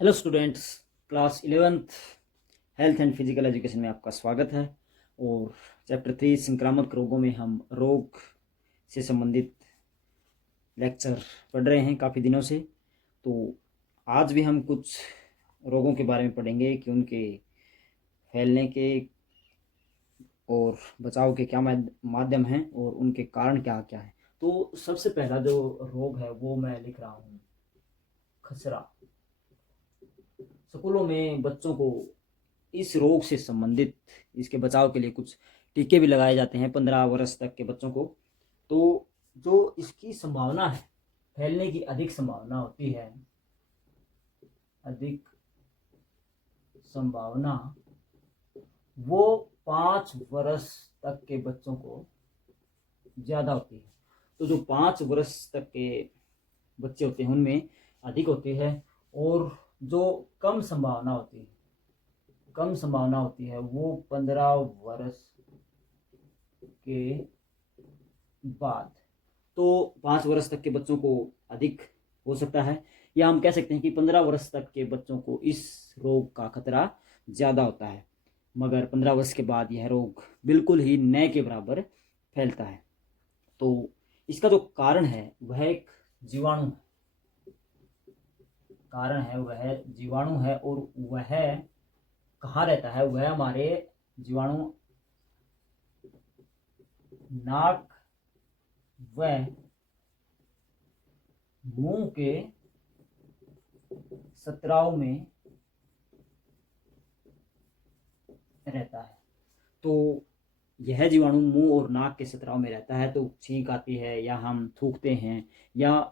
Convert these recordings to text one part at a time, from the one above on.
Hello students, class 11th health and physical education में आपका स्वागत है। और चैप्टर 3 संक्रामक रोगों में हम रोग से संबंधित लेक्चर पढ़ रहे हैं काफ़ी दिनों से। तो आज भी हम कुछ रोगों के बारे में पढ़ेंगे कि उनके फैलने के और बचाव के क्या माध्यम हैं और उनके कारण क्या क्या हैं। तो सबसे पहला जो रोग है वो मैं लिख रहा हूँ, खसरा। स्कूलों में बच्चों को इस रोग से संबंधित इसके बचाव के लिए कुछ टीके भी लगाए जाते हैं 15 वर्ष तक के बच्चों को। तो जो इसकी संभावना है, फैलने की अधिक संभावना होती है, अधिक संभावना वो 5 वर्ष तक के बच्चों को ज़्यादा होती है। तो जो 5 वर्ष तक के बच्चे होते हैं उनमें अधिक होती है, और जो कम संभावना होती है वो 15 वर्ष के बाद। तो 5 वर्ष तक के बच्चों को अधिक हो सकता है, या हम कह सकते हैं कि 15 वर्ष तक के बच्चों को इस रोग का खतरा ज़्यादा होता है, मगर 15 वर्ष के बाद यह रोग बिल्कुल ही न के बराबर फैलता है। तो इसका जो कारण है वह एक जीवाणु है, और वह कहाँ रहता है? वह हमारे जीवाणु नाक व मुंह के स्त्राव में रहता है। तो यह जीवाणु मुंह और नाक के स्त्राव में रहता है, तो छींक आती है या हम थूकते हैं या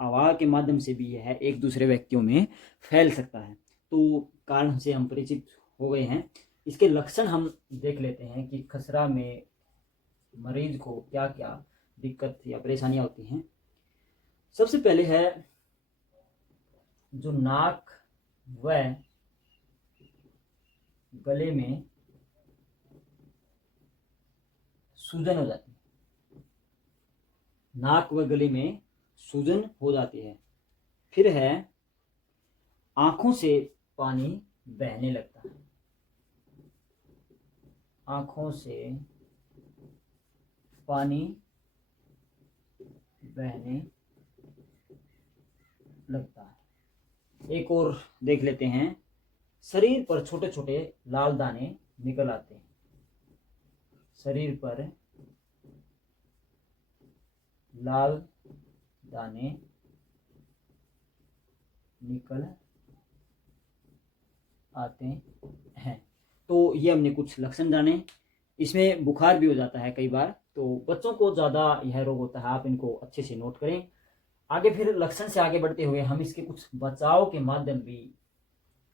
हवा के माध्यम से भी यह एक दूसरे व्यक्तियों में फैल सकता है। तो कारण से हम परिचित हो गए हैं। इसके लक्षण हम देख लेते हैं कि खसरा में मरीज को क्या क्या दिक्कत या परेशानियां होती हैं। सबसे पहले है जो नाक व गले में सूजन हो जाती है। नाक व गले में सूजन हो जाती है। फिर है आंखों से पानी बहने लगता है। आंखों से पानी बहने लगता है। एक और देख लेते हैं, शरीर पर छोटे छोटे लाल दाने निकल आते हैं। शरीर पर लाल दाने निकल आते हैं। तो ये हमने कुछ लक्षण जाने। इसमें बुखार भी हो जाता है कई बार। तो बच्चों को ज़्यादा यह रोग होता है, आप इनको अच्छे से नोट करें। आगे फिर लक्षण से आगे बढ़ते हुए हम इसके कुछ बचाव के माध्यम भी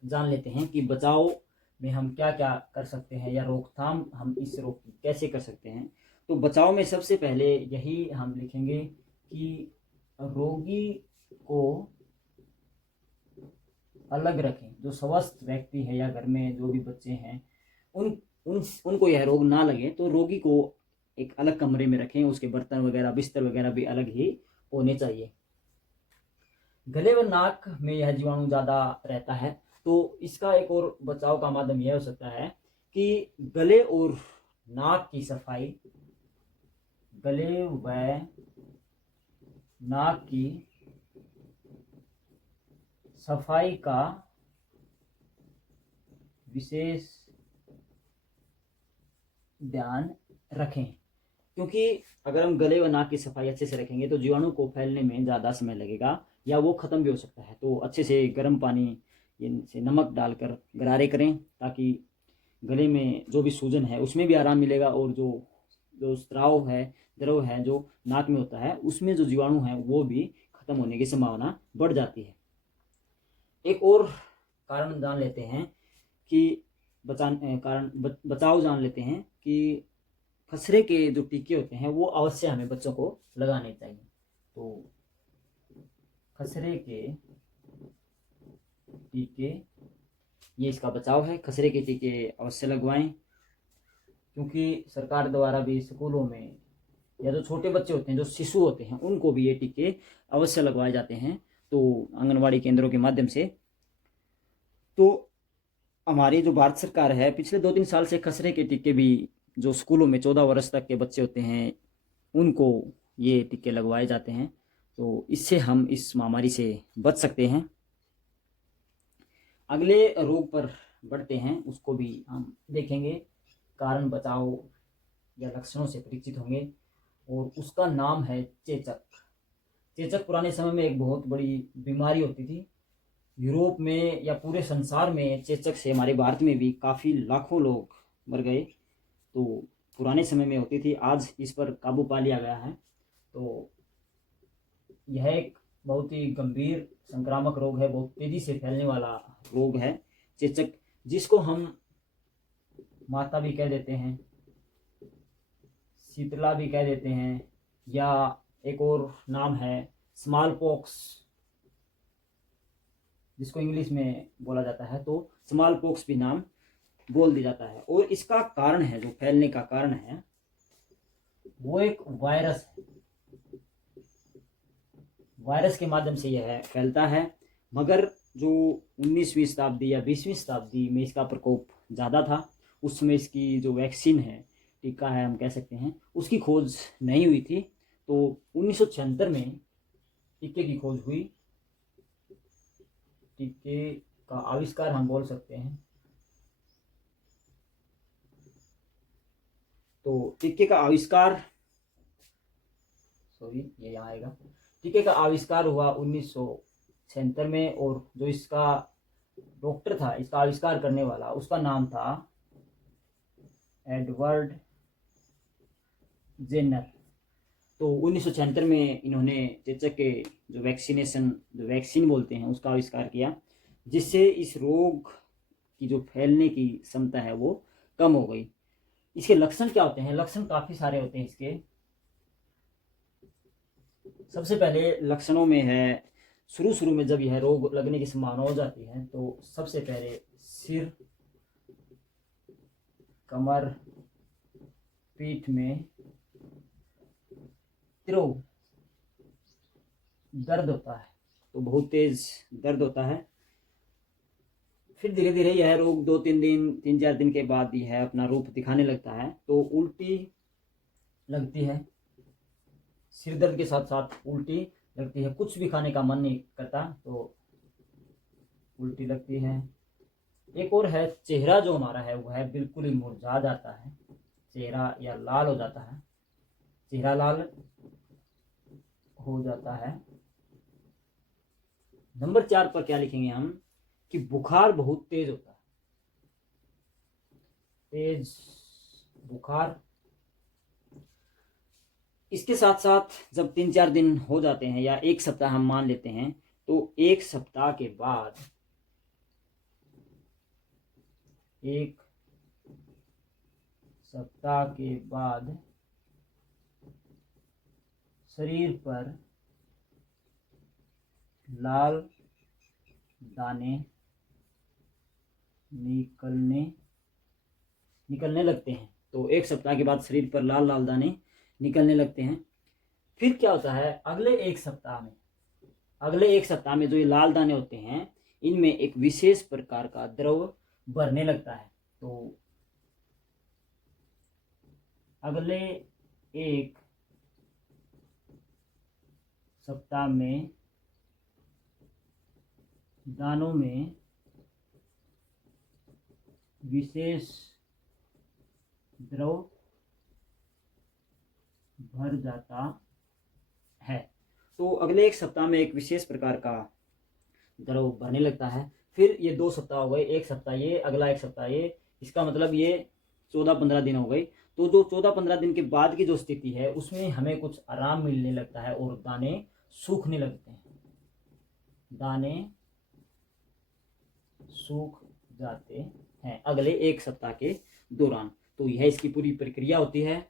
जान लेते हैं कि बचाव में हम क्या क्या कर सकते हैं, या रोकथाम हम इस रोग की कैसे कर सकते हैं। तो बचाव में सबसे पहले यही हम लिखेंगे कि रोगी को अलग रखें। जो स्वस्थ व्यक्ति है या घर में जो भी बच्चे हैं उनको यह रोग ना लगे, तो रोगी को एक अलग कमरे में रखें। उसके बर्तन वगैरह, बिस्तर वगैरह भी अलग ही होने चाहिए। गले व नाक में यह जीवाणु ज़्यादा रहता है, तो इसका एक और बचाव का माध्यम यह हो सकता है कि गले और नाक की सफाई, गले व नाक की सफाई का विशेष ध्यान रखें। क्योंकि अगर हम गले व नाक की सफाई अच्छे से रखेंगे तो जीवाणु को फैलने में ज़्यादा समय लगेगा, या वो ख़त्म भी हो सकता है। तो अच्छे से गर्म पानी से नमक डालकर गरारे करें, ताकि गले में जो भी सूजन है उसमें भी आराम मिलेगा, और जो जो द्रव है जो नाक में होता है उसमें जो जीवाणु है वो भी खत्म होने की संभावना बढ़ जाती है। एक और कारण जान लेते हैं कि बचाव जान लेते हैं कि खसरे के जो टीके होते हैं वो अवश्य हमें बच्चों को लगाने चाहिए। तो खसरे के टीके, ये इसका बचाव है। खसरे के टीके अवश्य लगवाएं, क्योंकि सरकार द्वारा भी स्कूलों में या जो छोटे बच्चे होते हैं, जो शिशु होते हैं, उनको भी ये टीके अवश्य लगवाए जाते हैं। तो आंगनवाड़ी केंद्रों के माध्यम से तो हमारी जो भारत सरकार है पिछले 2-3 साल से खसरे के टीके भी जो स्कूलों में 14 वर्ष तक के बच्चे होते हैं उनको ये टीके लगवाए जाते हैं। तो इससे हम इस महामारी से बच सकते हैं। अगले रोग पर बढ़ते हैं, उसको भी हम देखेंगे, कारण बचाओ या लक्षणों से परिचित होंगे, और उसका नाम है चेचक। चेचक पुराने समय में एक बहुत बड़ी बीमारी होती थी। यूरोप में या पूरे संसार में चेचक से हमारे भारत में भी काफ़ी लाखों लोग मर गए। तो पुराने समय में होती थी, आज इस पर काबू पा लिया गया है। तो यह एक बहुत ही गंभीर संक्रामक रोग है, बहुत तेज़ी से फैलने वाला रोग है चेचक, जिसको हम माता भी कह देते हैं, शीतला भी कह देते हैं, या एक और नाम है स्मॉल पॉक्स, जिसको इंग्लिश में बोला जाता है। तो स्मॉल पॉक्स भी नाम बोल दिया जाता है। और इसका कारण है, जो फैलने का कारण है, वो एक वायरस है। वायरस के माध्यम से यह फैलता है। मगर जो 19वीं शताब्दी या 20वीं शताब्दी में इसका प्रकोप ज़्यादा था, उस समय इसकी जो वैक्सीन है, टीका है हम कह सकते हैं, उसकी खोज नहीं हुई थी। तो 1976 में टीके की खोज हुई। टीके का आविष्कार हम बोल सकते हैं। तो टीके का आविष्कार, ये यहाँ आएगा। टीके का आविष्कार हुआ 1976 में, और जो इसका डॉक्टर था, इसका आविष्कार करने वाला, उसका नाम था एडवर्ड जेनर। तो 1976 में इन्होंने चेचक के जो वैक्सीन बोलते हैं, उसका आविष्कार किया, जिससे इस रोग की जो फैलने की क्षमता है वो कम हो गई। इसके लक्षण क्या होते हैं? लक्षण काफ़ी सारे होते हैं इसके। सबसे पहले लक्षणों में है, शुरू में जब यह रोग लगने की संभावना हो जाती है, तो सबसे पहले सिर, कमर, पीठ में तीव्र दर्द होता है। तो बहुत तेज दर्द होता है। फिर धीरे धीरे यह रोग 3-4 दिन के बाद यह अपना रूप दिखाने लगता है। तो उल्टी लगती है, सिर दर्द के साथ साथ उल्टी लगती है, कुछ भी खाने का मन नहीं करता तो उल्टी लगती है। एक और है, चेहरा जो हमारा है वो है बिल्कुल ही मुरझा जाता है, चेहरा या लाल हो जाता है, चेहरा लाल हो जाता है। नंबर 4 पर क्या लिखेंगे हम, कि बुखार बहुत तेज होता है, तेज बुखार। इसके साथ साथ जब 3-4 दिन हो जाते हैं या 1 सप्ताह हम मान लेते हैं, तो 1 सप्ताह के बाद शरीर पर लाल दाने निकलने लगते हैं। तो 1 सप्ताह के बाद शरीर पर लाल लाल दाने निकलने लगते हैं। फिर क्या होता है, अगले एक सप्ताह में जो ये लाल दाने होते हैं, इनमें एक विशेष प्रकार का द्रव भरने लगता है। तो अगले एक सप्ताह में दानों में विशेष द्रव भर जाता है। तो अगले एक सप्ताह में एक विशेष प्रकार का द्रव भरने लगता है। फिर ये 2 सप्ताह हो गए, 1 सप्ताह ये, अगला 1 सप्ताह ये, इसका मतलब ये 14-15 दिन हो गई। तो जो 14-15 दिन के बाद की जो स्थिति है, उसमें हमें कुछ आराम मिलने लगता है और दाने सूखने लगते हैं, दाने सूख जाते हैं अगले 1 सप्ताह के दौरान। तो यह इसकी पूरी प्रक्रिया होती है।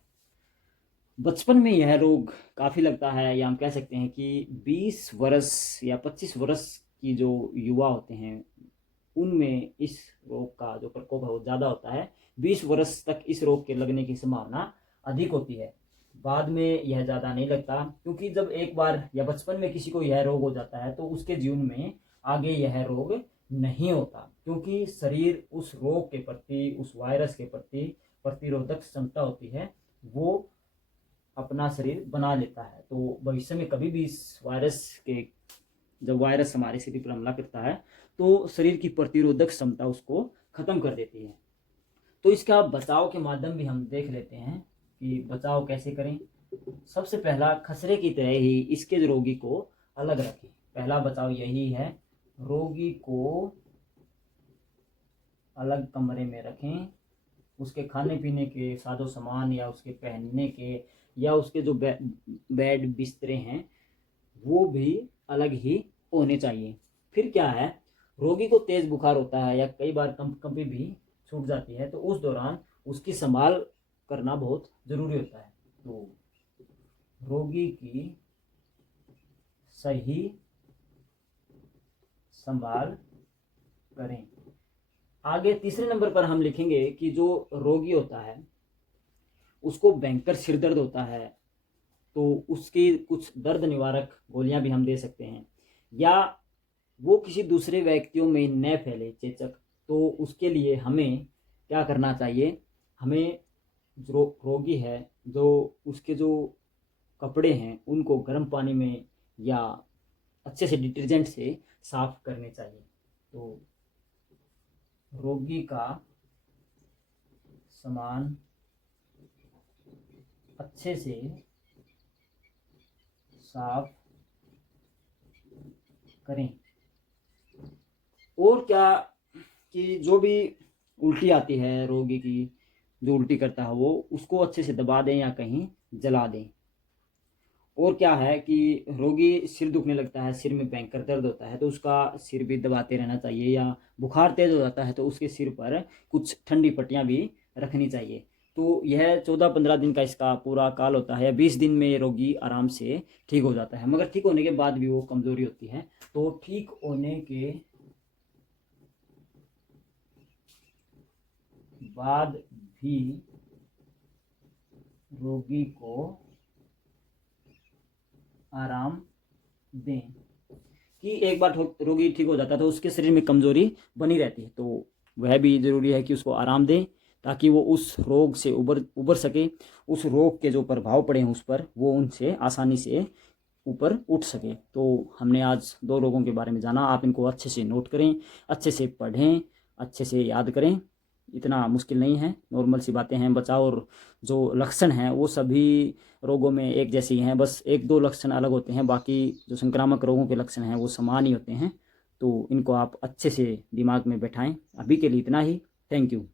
बचपन में यह रोग काफ़ी लगता है, या हम कह सकते हैं कि 20 वर्ष या 25 वर्ष की जो युवा होते हैं, उनमें इस रोग का जो प्रकोप है वो ज़्यादा होता है। 20 वर्ष तक इस रोग के लगने की संभावना अधिक होती है। बाद में यह ज़्यादा नहीं लगता, क्योंकि जब एक बार या बचपन में किसी को यह रोग हो जाता है, तो उसके जीवन में आगे यह रोग नहीं होता, क्योंकि शरीर उस रोग के प्रति, उस वायरस के प्रति प्रतिरोधक क्षमता होती है, वो अपना शरीर बना लेता है। तो भविष्य में कभी भी इस वायरस के, जब वायरस हमारे शरीर पर हमला करता है तो शरीर की प्रतिरोधक क्षमता उसको खत्म कर देती है। तो इसका बचाव के माध्यम भी हम देख लेते हैं कि बचाव कैसे करें। सबसे पहला, खसरे की तरह ही इसके रोगी को अलग रखें। पहला बचाव यही है, रोगी को अलग कमरे में रखें। उसके खाने पीने के साजो सामान या उसके पहनने के या उसके जो बेड बिस्तरे हैं वो भी अलग ही होने चाहिए। फिर क्या है, रोगी को तेज बुखार होता है या कई बार कंपी भी छूट जाती है, तो उस दौरान उसकी संभाल करना बहुत ज़रूरी होता है। तो रोगी की सही संभाल करें। आगे तीसरे नंबर पर हम लिखेंगे कि जो रोगी होता है उसको भयंकर सिर दर्द होता है, तो उसकी कुछ दर्द निवारक गोलियां भी हम दे सकते हैं, या वो किसी दूसरे व्यक्तियों में न फैले चेचक, तो उसके लिए हमें क्या करना चाहिए, हमें जो रोगी है, जो उसके जो कपड़े हैं उनको गर्म पानी में या अच्छे से डिटर्जेंट से साफ करने चाहिए। तो रोगी का सामान अच्छे से साफ करें। और क्या कि जो भी उल्टी आती है रोगी की, जो उल्टी करता है वो उसको अच्छे से दबा दें या कहीं जला दें। और क्या है कि रोगी सिर दुखने लगता है, सिर में भयंकर दर्द होता है, तो उसका सिर भी दबाते रहना चाहिए, या बुखार तेज हो जाता है तो उसके सिर पर कुछ ठंडी पट्टियां भी रखनी चाहिए। तो यह 14-15 दिन का इसका पूरा काल होता है। 20 दिन में रोगी आराम से ठीक हो जाता है, मगर ठीक होने के बाद भी वो कमज़ोरी होती है। तो ठीक होने के बाद भी रोगी को आराम दें। कि एक बार रोगी ठीक हो जाता है तो उसके शरीर में कमज़ोरी बनी रहती है, तो वह भी ज़रूरी है कि उसको आराम दें ताकि वो उस रोग से उबर सके, उस रोग के जो प्रभाव पड़े हैं उस पर वो उनसे आसानी से ऊपर उठ सके। तो हमने आज 2 रोगों के बारे में जाना। आप इनको अच्छे से नोट करें, अच्छे से पढ़ें, अच्छे से याद करें। इतना मुश्किल नहीं है, नॉर्मल सी बातें हैं। बचाव और जो लक्षण हैं वो सभी रोगों में एक जैसे ही हैं, बस 1-2 लक्षण अलग होते हैं, बाकी जो संक्रामक रोगों के लक्षण हैं वो समान ही होते हैं। तो इनको आप अच्छे से दिमाग में बैठाएं। अभी के लिए इतना ही। Thank you.